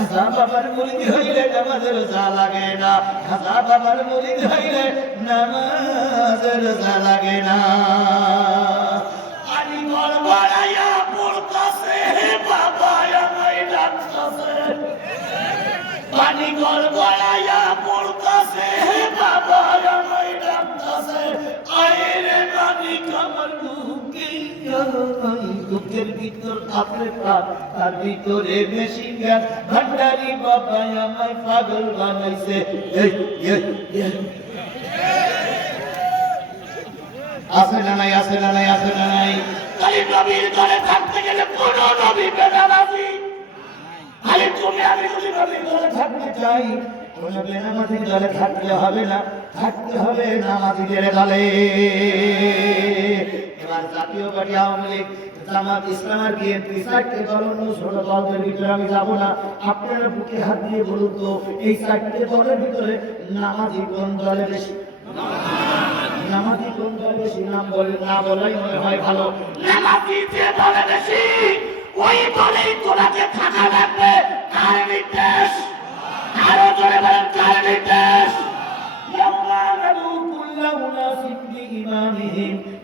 খাজা বাবার মুরিদ হইলে নামাজের রোজা লাগে না, খাজা বাবার মুরিদ হইলে নামাজের রোজা লাগে না। পানি গড়গড়াইয়া পড়তাছে বাবা আমায় ডাকতাছে, পানি গড়গড়াইয়া পড়তাছে বাবা আমায় ডাকতাছে, আরে মালিক আমার বুকের ভিতর কাঁপে প্রাণ, তার ভিতরে বেশি জ্ঞান, ভান্ডারি বাবা আমায় পাগল বানাইছে। আছে না নাই, আছে না নাই, আছে না নাই? খালি নবীর ঘরে থাকতে গেলে কোন নবী বেনামাজি? খালি তুমি আমি যদি নবীর ঘরে থাকতে চাই, কোন বেনামাজির ঘরে থাকতে হবে না, থাকতে হবে নামাজিদের দলে। এবার জাতীয় পার্টি আওয়ামী লীগ জামাত ইসলাম আর বিএনপি চারটে দল, অন্য ছোট দলদের ভিতরে আমি যাবো না। আপনারা বুকে হাত দিয়ে বলুন তো, এই চারটে দলের ভিতরে নামাজি কোন দলে বেশি? নামাজি কোন দলে বেশি? নাম বলে না বলাই মনে হয় ভালো। নামাজি যে দলে বেশি, ওই দলেই তোলাকে থাকা লাগবে। কার নির্দেশ? আরো জোরে বলেন, কার নির্দেশ?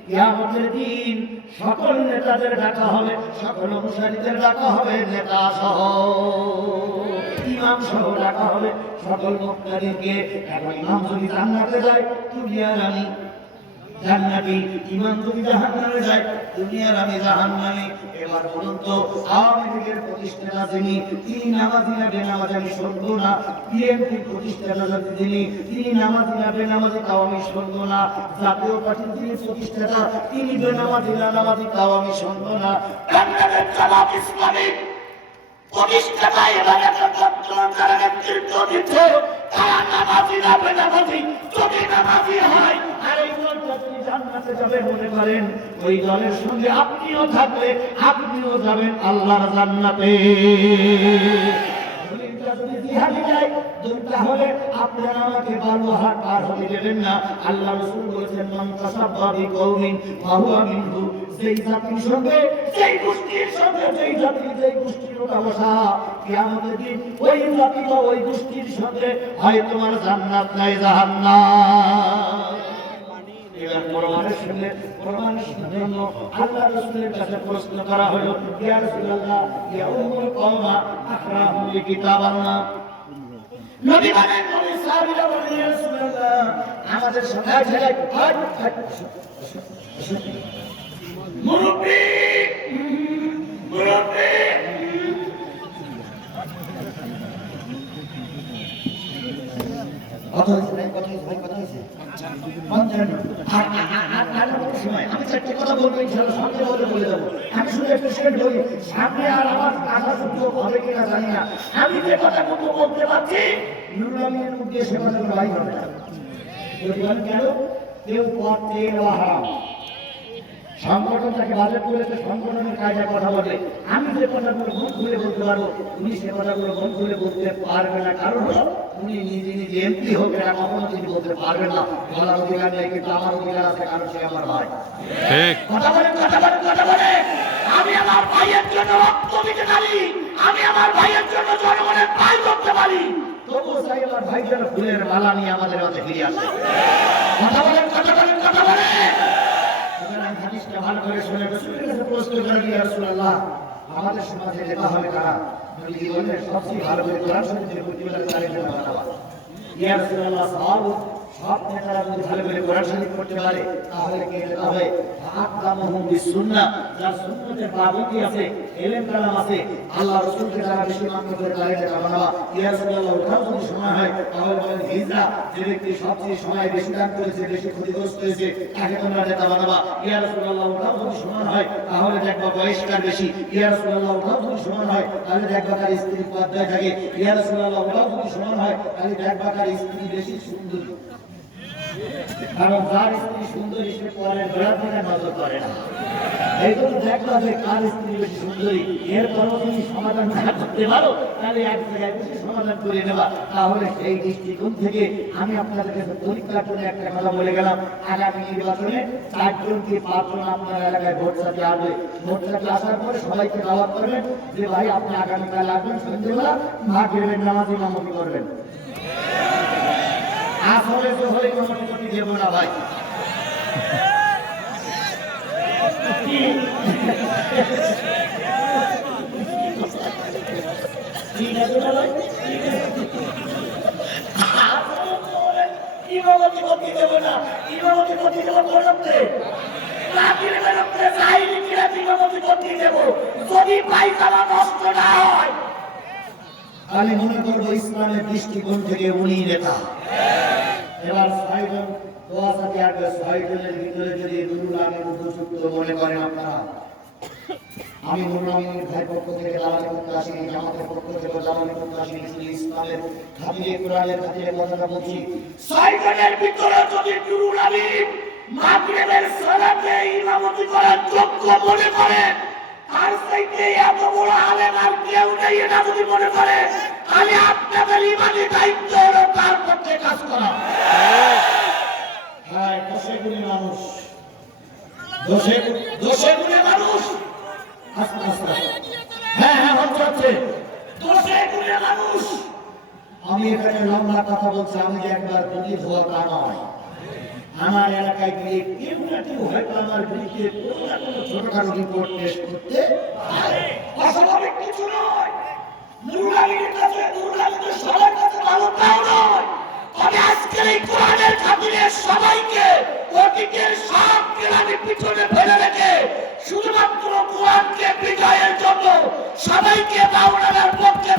কিয়ামতের দিন সকল নেতাদের ডাকা হবে, সকল অনুসারীদের ডাকা হবে, নেতা সহ ইমাম সহ ডাকা হবে সকল মুক্তাদিরকে। এখন ইমাম যদি জান্নাতে যায়, দুনিয়ার আমি জান্নাতি, ইমাম যদি জাহান্নামে যায়, দুনিয়ার আমি জাহান্নামী। এবার বলুন তো, আওয়ামী লীগের প্রতিষ্ঠাতা যিনি, তিনি নামাজি না বেনামাজি আমি শুনবো না। বিএনপির প্রতিষ্ঠাতা তিনি নামাজি না বেনামাজি তাও আমি শুনবো না। জাতীয় পার্টির যিনি প্রতিষ্ঠাতা, তিনি বেনামাজি না নামাজি তাও আমি শুনবো না। বাংলাদেশ জামাত ইসলামী প্রতিষ্ঠাতা এবার একটা বর্তমান যারা নেতৃত্ব দিচ্ছে, তারা নামাজি না বেনামাজি? যদি নামাজি হয় আর এই দলটা তিনি জান্নাতে যাবে মনে করেন, ওই দলের সঙ্গে আপনিও থাকলে আপনিও যাবেন আল্লাহর জান্নাতে। তাহলে আপনারা আমাকে 12 হাত পার হতে দেবেন না। আল্লাহ রাসূল বলেছেন, মান তাসাব্বা বিকওমিন ফাহুয়া মিনহু। যেই জাতির সঙ্গে, যেই গোষ্ঠীর সঙ্গে, যেই জাতি, যেই গোষ্ঠীর ওঠা বসা, কিয়ামতের দিন ওই জাতি বা ওই গোষ্ঠীর সঙ্গে হয় তোমার জান্নাত নাই জাহান্নাম। এবার প্রমাণের জন্য আল্লাহ রাসূলের কাছে প্রশ্ন করা হলো, ইয়া রাসূলুল্লাহ, ইয়া উম্মুল কওমা আকরাহু লিকিতাবাল্লাহ। নবী বলেন, নবী সাহাবীরা বলেন, ইয়া রাসূলুল্লাহ, আমাদের সবাই ছেলে মুরব্বি মুরব্বি কথা হয়েছে ভাই, কথা হয়েছে। আমি চারটে কথা বলবো, ইনশাআল্লাহ সামনে বলে যাবো। আমি শুধু একটা সেকেন্ড বলি, সামনে আর আমার আশা সুযোগ হবে কিনা জানি না। আমি যে কথা বলতে পারছি, নুরুল আমিনের মুখ দিয়ে সে কথা ভাই হবে না। কেন? কেউ পথ চেয়ে নেওয়া হারাম। সংগঠন তাকে বাজেট করেছে, সংগঠনের কাজের কথা বলে। আমি যে কথাগুলো মন খুলে বলতে পারবো, উনি সে কথাগুলো মন খুলে বলতে পারবে না। কারণ হলো উনি নিজে নিজে এমপি হোক, এটা কখনো তিনি বলতে পারবেন না। বলার অধিকার নেই, কিন্তু আমার অধিকার আছে, কারণ সে আমার ভাই। কথা বলেন, কথা বলেন, কথা বলেন। আমি আমার ভাইয়ের জন্য রক্ত দিতে পারি, আমি আমার ভাইয়ের জন্য জনগণের পাই করতে পারি, তবুও চাই আমার ভাই যেন ফুলের মালা নিয়ে আমাদের মাঝে ফিরে আসে। কথা বলেন, কথা বলেন, কথা বলেন। হাদিসটা ভালো করে শুনে রাসূলের কাছে প্রশ্ন করেন, ইয়া রাসূলুল্লাহ, আমাদের সমাজে নেতা হবে কারা? নবী বললেন, সবচেয়ে ভালো করে কোরআন শরীফের প্রতিবেদন তালিকা বানাবা। ইয়া রাসূলুল্লাহ, সব নেতারা যদি ভালো করে কোরআন শরীফ পড়তে পারে, তাহলে কে নেতা হবে? আকামুহুম বিসুন্নাহ, যার সুন্নতের পাবন্দী আছে, ইলম কালাম আছে, আল্লাহ রাসূলকে যারা বেশি মান্য করে তালিকা বানাবা। ইয়া রাসূলুল্লাহ, ওঠার যদি সময় হয় তাহলে বলেন হিজরা, যে ব্যক্তি সবচেয়ে সময় বেশি দান করেছে, বেশি ক্ষতিগ্রস্ত হয়েছে, তাকে তোমরা নেতা বানাবা। ইয়া রাসূলুল্লাহ, ওঠার যদি সময় হয় তাহলে দেখবা বয়স্কার বেশি। ইয়া রাসূলুল্লাহ, ওঠার যদি সময় হয় তাহলে দেখবা তার স্ত্রী পর্দায় থাকে। ইয়া রাসূলুল্লাহ, ওঠার যদি সময় হয় তাহলে দেখবা তার স্ত্রী বেশি সুন্দরী। কারণ যার স্ত্রী সুন্দরী সে পরের বেড়ার দিকে নজর করে না। এই জন্য দেখবা যে কার স্ত্রী বেশি সুন্দরী, এরপরও তুমি সমাধান না করতে পারো তাহলে এক জায়গায় বেশি সমাধান করে নেবা। তাহলে সেই দৃষ্টিকোণ থেকে আমি আপনাদের কাছে পরীক্ষার জন্য একটা কথা বলে গেলাম, আগামী নির্বাচনে 4জন কি 5 জন আপনার এলাকায় ভোট চাইতে আসবে। ভোট চাইতে আসার পরে সবাইকে দাওয়াত করবেন যে ভাই আপনি আগামীকাল আসবেন, সন্ধ্যেবেলা মাগরিবের নামাজ ইমামতি করবেন। আসলে তো হলে কমিটি দেবো না ভাই। ইমামতি করতে দেবো না, ইমামতি করতে দেবো করতে ইমামতি করতে দেবো। যদি পায়খানা নষ্ট না হয় আমি মনে করবো ইসলামের দৃষ্টিকোণ থেকে উনি নেতা। এবার 6 জন দোয়া সাথে আসবে, 6 জনের ভিতরে যদি নুরুল আমিন উপযুক্ত মনে করেন আপনারা, আমি নুরুল আমিনের ভাই পক্ষ থেকে দালালি করতে আসিনি, জামাতের পক্ষ থেকে দালালি করতে আসিনি, শুধু ইসলামের খাতিরে কোরআনের খাতিরে কথাটা বলছি। 6 জনের ভিতরে যদি নুরুল আমিন মাগরিবের সালাতে ইমামতি করার যোগ্য মনে করেন, আর চাইতে এত বড় আলেম আর কেউ নেই এটা যদি মনে করে, তাহলে আপনাদের ইমানি দায়িত্ব হলো তার পক্ষে কাজ করা। হ্যাঁ, দোষে গুণে মানুষ, দোষে গুণে মানুষ। আস্তে আস্তে হ্যাঁ হ্যাঁ হচ্ছে দোষে গুণে মানুষ। আমি এখানে লম্বা কথা বলছি, আমি যে একবার পুলিশ হওয়া তা নয়। আমার এলাকায় গিয়ে কেউ না কেউ হয়তো আমার বিরুদ্ধে কোনো না কোনো ছোটখাটো রিপোর্ট পেশ করতে পারে, অস্বাভাবিক কিছু নয়। নুরুল আমিনের কাছে, নুরুল আমিনের সবার কাছে ভালো তাও নয়। তবে আজকের এই কোরআনের খাতিরে সবাইকে অতীতের সব কেরানি পিছনে ফেলে রেখে শুধুমাত্র কোরআনকে বিজয়ের জন্য সবাইকে মাওলানার পক্ষে